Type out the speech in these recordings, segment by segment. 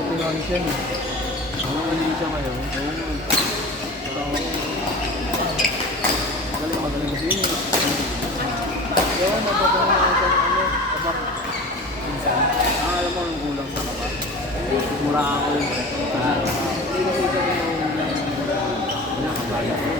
Pinanis yan eh. Hindi siya ngayon. Magaling kasi yun eh. Kaya mapapangan na siya ng ano, kabak. Minsan. Alam mo ang gulang sa kabak. Mura ako yun. Hindi kasi siya yung nakabaya ko.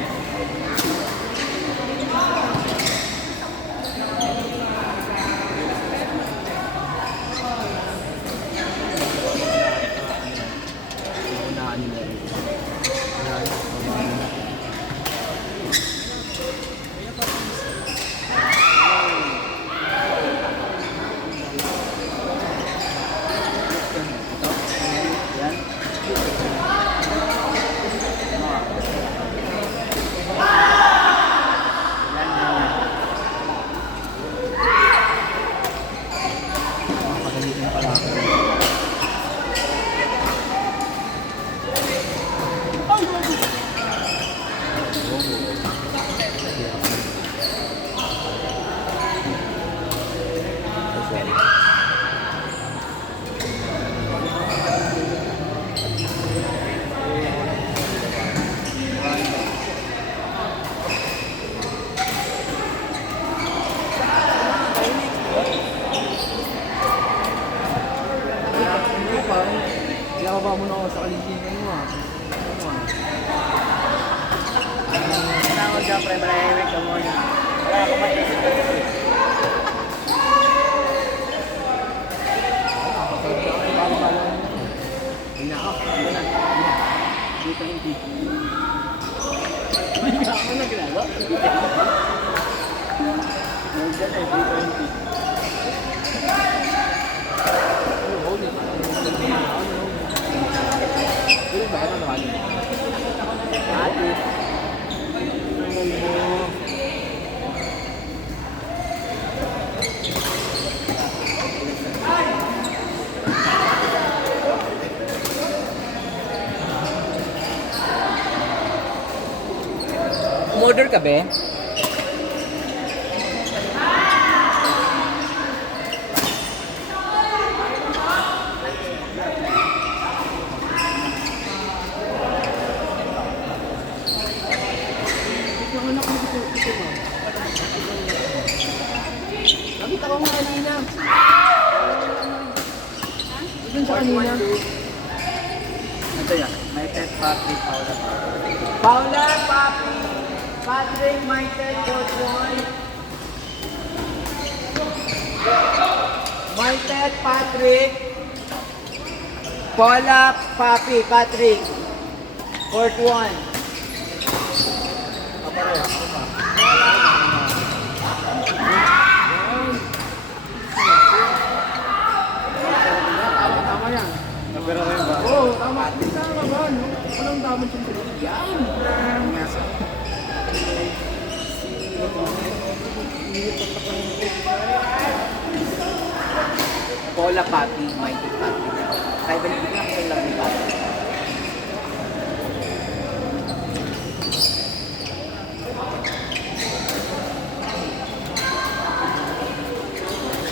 Nakaba mo na ako sa kalisingan mo ah. Tawag ka pre, marahimik ka muna. Wala ako mag-isip. Hindi ako. Dito hindi. Hindi ako na ginagawa. Nandiyan eh, dito hindi. Pero ba ano naman yun? Ate. Tanggal mo. Umorder ka be? Nakita ko nga kanina. Doon sa kanina. Ito yan. May pet papi, Paula. Paula, Papi, Patrick, Michael, Joshua. Michael, Patrick, Paula, Papi, Patrick. Court 1. Tama yan. Napira ko yun ba? Oo, tama. Tama ba? No? Walang tama siyang tuloy. Yan. Paula Papi, Michael Papi. Kaya balik lang sa lang ni Papi.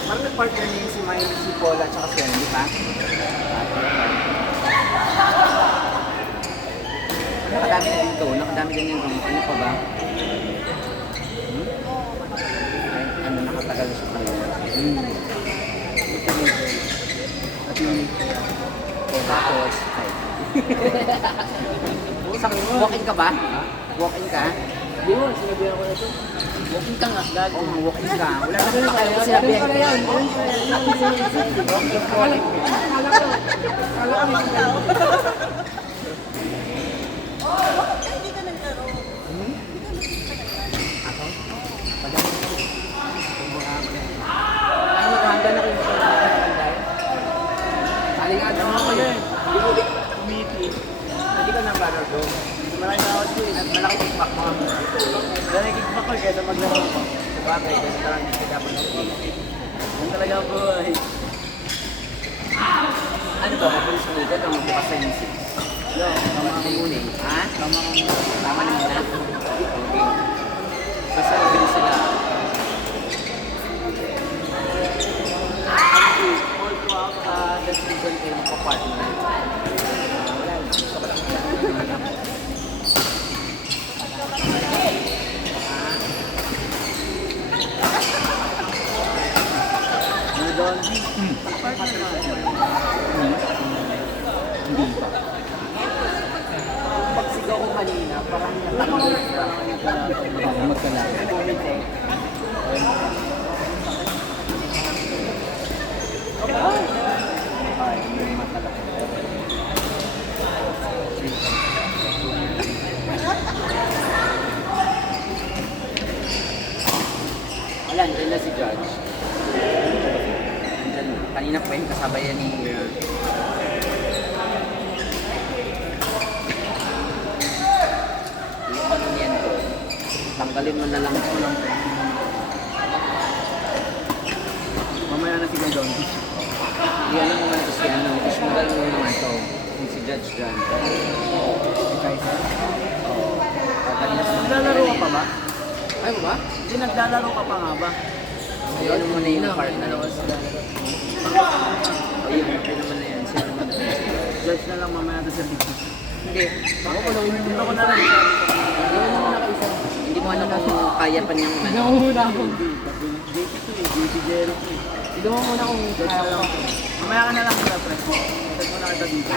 Parang nag-partner niya si Miley, si Paula, at saka si ano, di ba? Nakadami na dito, nakadami din yung ano pa ba? Ano, nakatagal na siya kanina. At yung Tapos, ay. Walking ka ba? Walking ka? Di mo, sinabihan ko na ito. Walking ka nga, dad. Oo, walking ka. Wala na ba kayo kasi sinabihan ko. Walking. Handa na kayo sa Aling-aling ako yun. Committee. hindi ka nang banner doon. Maraming tawad ko at malaki kickback mga mo. Dahil kickback ko kaya maglaro ko. Sabagay, kasi parang hindi ka dapat mag-play. Yan talaga ang buhay. Ano ba, mapulis mo agad ang magbukas sa music? Yo, tama ka muna. Ha? Tama ka muna. Tama na muna? Okay. Basta nabilis sila. All throughout the season kayo magpa-partner. na lang. Kulang pa. Mamaya na si Gandon. Hindi alam mo nga ito si ano, ismugal mo naman to. Yung si Judge John. Kaysa. Oo. Pagkalinas mo. Naglalaro ka pa ba? Ay mo ba? Hindi, naglalaro ka pa nga ba? Ayun mo na yung part na yun. Ayun, okay naman na yan. Siya naman na yan. Judge na lang mamaya na sa video. Hindi. Ako ko lang, hindi ako na rin. Hindi mo ano kung kaya pa niyang ano. muna ako. JP to eh, JP Jero to eh. Hindi mo muna kung kaya ko. Mamaya ka na lang sila, pre. Set mo na kita dito.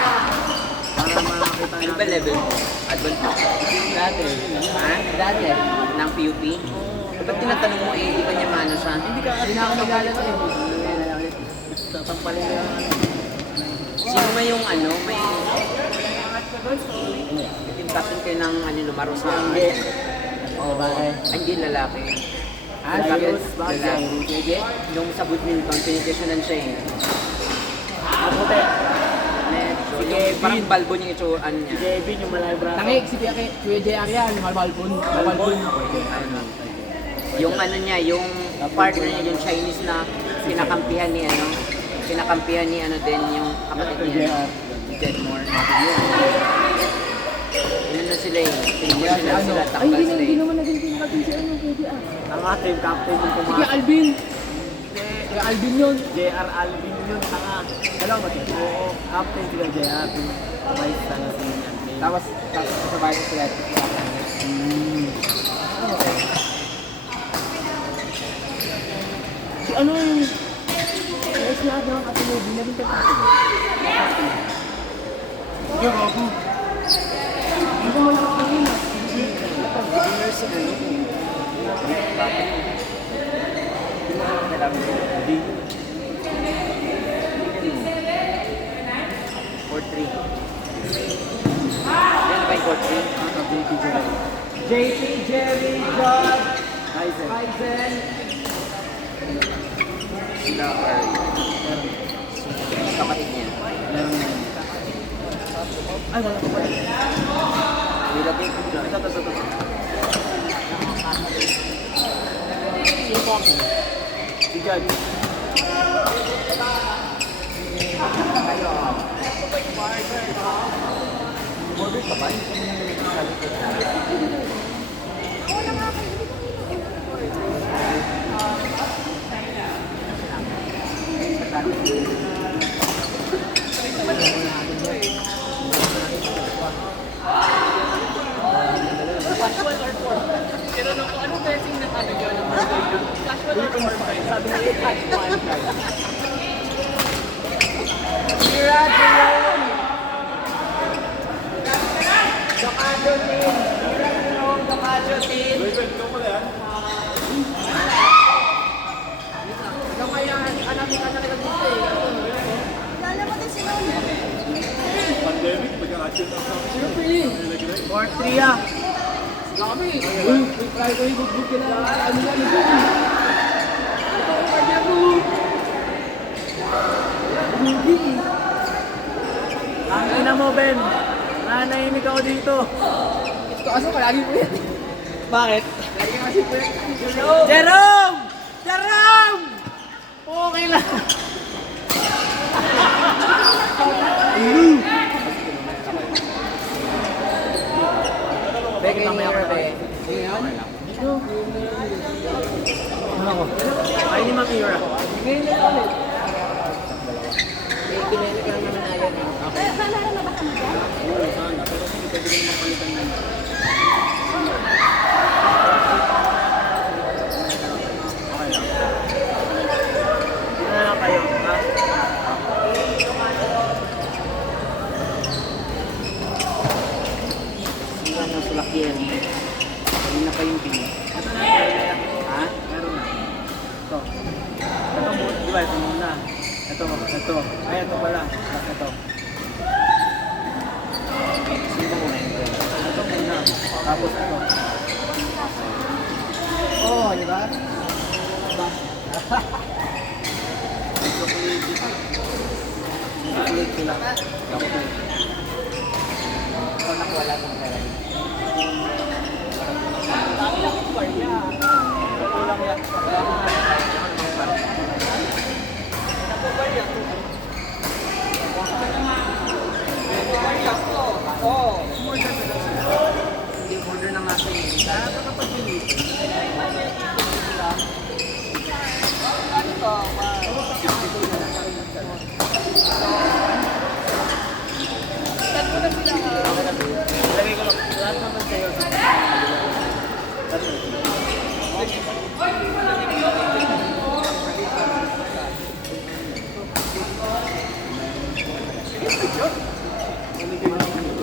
Para makakita Ano ba level mo? Advance? Dati. Ha? Dati. Ng PUP? Ba't tinatanong mo eh, di ba niya mano siya? Hindi na ako naglalaro eh. Tatampalin ko yung Sino may yung ano, may... Itimtasin kayo ng ano, lumaro sa... Oo, bakit? Ay, hindi lalaki. Serious? Bakit Lalaki. siya? Nung sa badminton, pinitisunan siya eh. Maputi. So, Si yung Kevin. parang balbo niya ito, ano Si niya. Kevin yung malay braso. Tangik, si Kuya JR yan, Malbalbon. Malbalbon. Ano, yung ano niya, yung partner niya, yung Chinese na pinakampihan ni ano, pinakampihan ni ano din yung kapatid niya, Deadmore. Yun na sila eh, pinipisilan sila, Ay, takbal sila hindi eh. naman naging pinakatin si ano, Kuya JR. Ang ating captain yung Si Kuya pumasok. Alvin. Kuya Alvin yun. JR Alvin yun, tanga. Alam mo ba? Oo, captain sila JR. Vice tanga si Alvin. Tapos sabay ko sila. Si ano yung... Kaya sila naman kasi may binabing kapatid. Yung ako. Hindi ko man ako kanina. Beginner si ano, Hindi. 4-3. Yan ba yung 4-3? JP Jero. JP, Jerry, John, Aizen. Aizen. Sila are kapatid niya. Meron na. Ay, wala ko pala. Nilagay ko dyan. Ito. Si Judge. Order ka ba? Or 3 ah. Kami. Uy, try ko yung bubuk ka na. Ano yan? Ito ang kanya mo. Ang ina mo, Ben. Nanahimik ako dito. Kaso palagi po yan. Bakit? Lagi kasi po yan. Jerome! Jerome! Okay lang. Beke mamaya ko na. Ano ko? Ay, ni Ma'am Ira. Ngayon na ulit. Eh, kinainig lang naman natin. Oo, sana. Pero hindi pwede ko naman palitan na yun. Okay lang. Dito na lang kayo, ha?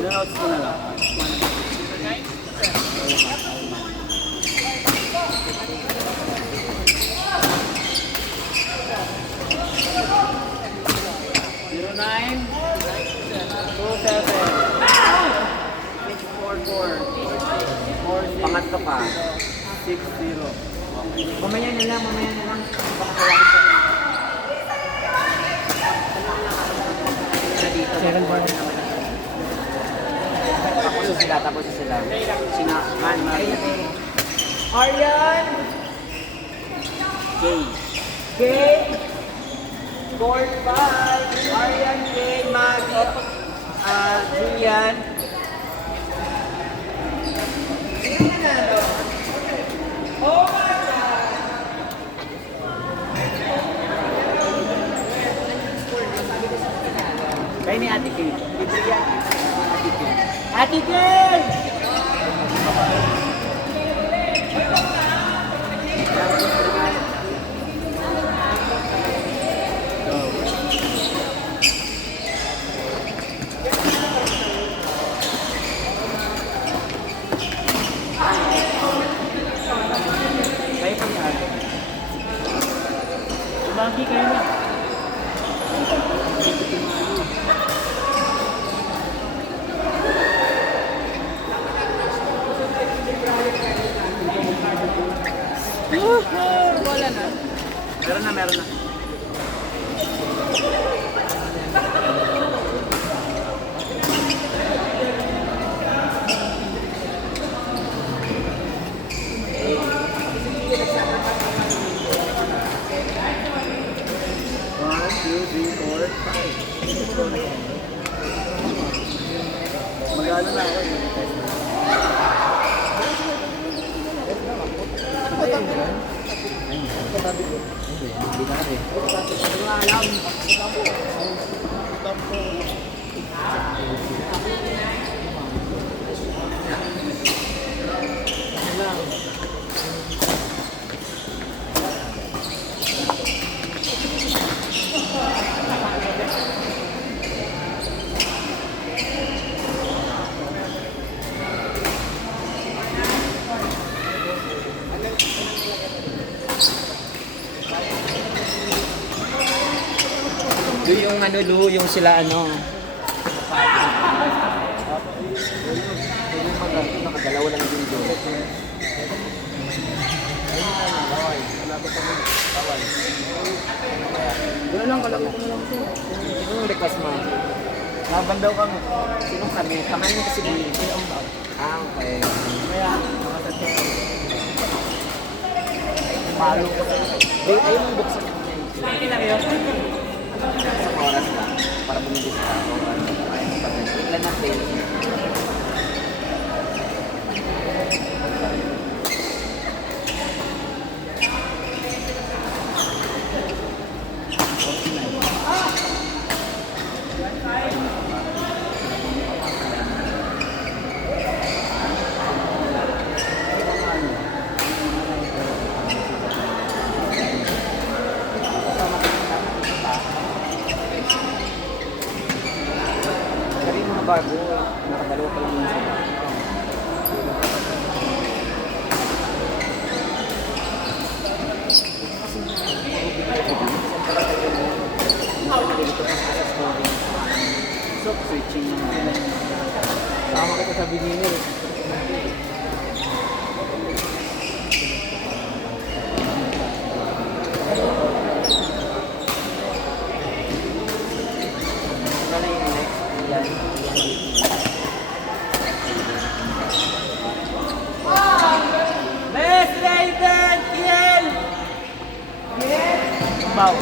Notes ko na lang. Zero nine, 27, 644, pangatlo pa, 60. Mamaya na lang. Baka hawakin ko na. Dito. 7 Tapos sila. Sina Han, Mari. Aryan! Gay. Kay! Court 5! Aryan, Kay, Maggie, Julian. Sino nanalo? Oh my God! Kayo ni Ate Kay. Ito yan. Ate Kay. Ate Kay! Kayo pa yan. Tumangki kayo na. Wala na. Meron na. One, two, three, four, five. Mag-ano na ako. Yung ano, Lu, yung sila ano. Nakadalawa lang din doon. Wala lang, kalaki ko na lang ito. Anong request mo? Laban daw kami. Sino kami? Kamain mo kasi din. Okay. Kaya, Palo ko. Ayaw mong buksan ko niya. sige lang yun. Sa oras lang. Para bumibis ka. O ano. Ilan na fail. Kasi mga bago, nakadalawa pa lang yun sila. So, switching naman. Tama kita sa binili. Ano na yung next? Yan. Best Raven! Kiel! Bow.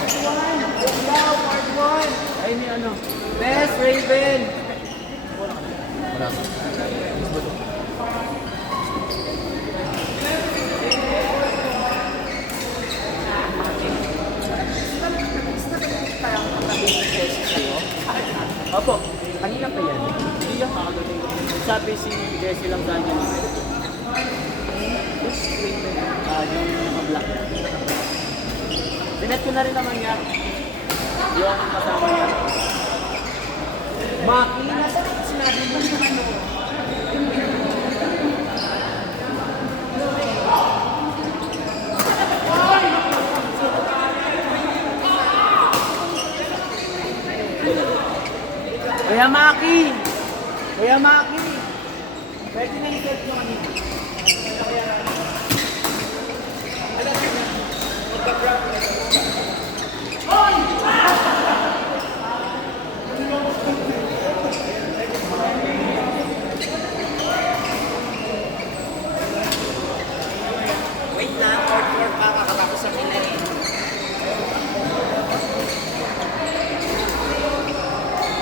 Wow, part 1! Ay, may ano. Best Raven! Wala. Opo, kanina pa yan. Hindi yan kakagaling. Sabi si Jessie lang sa akin. Yung naka-black. Dinet ko na rin naman yan. Yung kasama niya. Maki, nasa sinabi Kuya Maki! Kuya Maki! Pwede na i-set nyo kanina. Hoy!